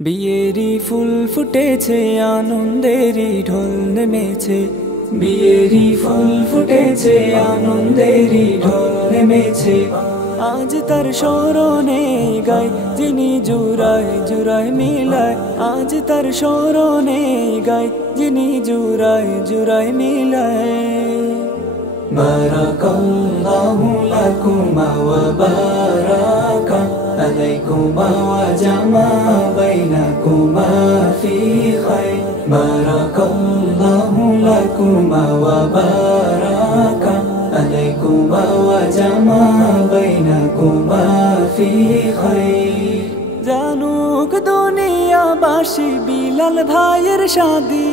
বিয়েরি ফুল ফুটেছে আনন্দেরি ঢোল নেমেছে, বিয়েরি ফুল ফুটেছে আনন্দেরি ঢোল নেমেছে। আজ তার স্মরণে গাই যিনি জুড়ায় জুড়ায় মিলায়, আজ তার স্মরণে গাই যিনি জুড়ায় জুড়ায় মিলায়। বারাকাল্লাহু লাকুমা ওয়া বারাকা আলাইকুমা ওয়া জামা বাইনাকুমা ফি খায়র। বারাকাল্লাহু লাকুমা ওয়া বারাকা আলাইকুমা ওয়া জামা বাইনাকুমা ফি খায়র। জানুক দুনিয়াবাসী বিলাল ভাইয়ের শাদি,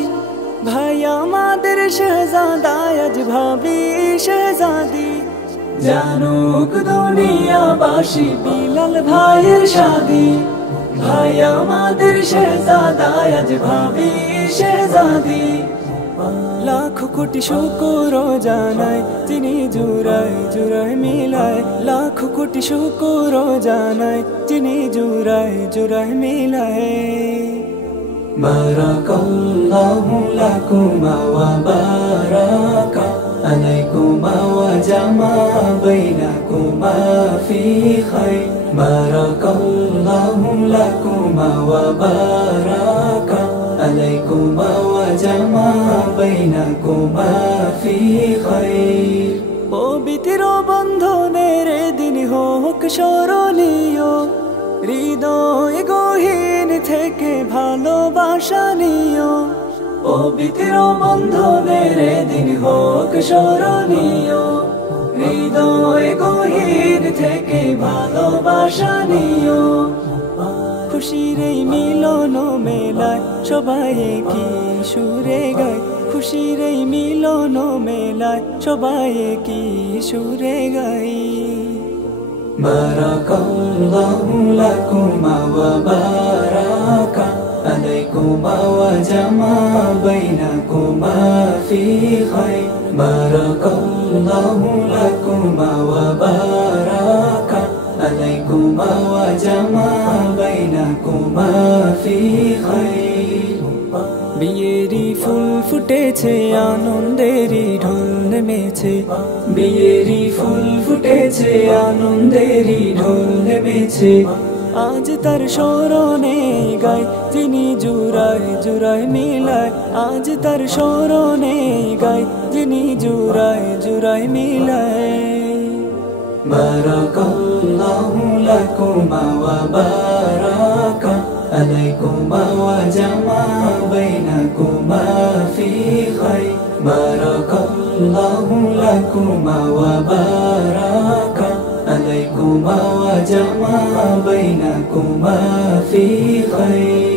ভাই আমাদের শেহজাদা আজ ভাবি শেহজাদি। জানুক দুনিয়াবাসী বিলাল ভাইয়ের শাদি, ভাই আমাদের শেহজাদা আজ ভাবি শেহজাদি। লাখ কোটি শুকর জানাই যিনি জুড়ায় জুড়ায় মিলায়, লাখ কোটি শুকর জানাই যিনি জুড়ায় জুড়ায় মিলায়। বারাকাল্লাহু লাকুমা ওয়া বারাকা আলাইকুমা ওয়া জামা বাইনাকুমা ফি খায়র। বারাকাল্লাহু লাকুমা ওয়া বারাকা আলাইকুমা ওয়া জামা বাইনাকুমা ফি খায়র। পবিত্র বন্ধনের দিন হোক স্মরণীয়, হৃদয় গহীন থেকে ভালোবাসা নিও। পবিত্র বন্ধনের দিন হোক স্মরণীয়, হৃদয় গহীন থেকে ভালোবাসা নিও। খুশির এই মিলন মেলায় সবাই কি সুরে গায়, খুশির এই মিলন মেলায় সবাই কি সুরে গায়। বারাকাল্লাহু লাকুমা ওয়া বারাকা আলাইকুমা ওয়া জামা বাইনাকুমা ফি খায়র। বারাকাল্লাহু লাকুমা ওয়া বারাকা আলাইকুমা ওয়া জামা বাইনাকুমা ফি খায়র। বিয়েরি ফুল ফুটেছে আনন্দেরি ঢোল নেমেছে, বিয়েরি ফুল ফুটেছে আনন্দেরি ঢোল নেমেছে। আজ তার স্মরণে গাই যিনি জুড়ায় জুড়ায় মিলায়, আজ তার স্মরণে গাই যিনি জুড়ায় জুড়ায় মিলায়। বারাকাল্লাহু লাকুমা ওয়া বারাকা আলাইকুমা ওয়া জামা বাইনাকুমা ফি খায়র। বারাকাল্লাহু লাকুমা ওয়া বারাকা আলাইকুমা ওয়া জামা বাইনাকুমা ফি খায়র।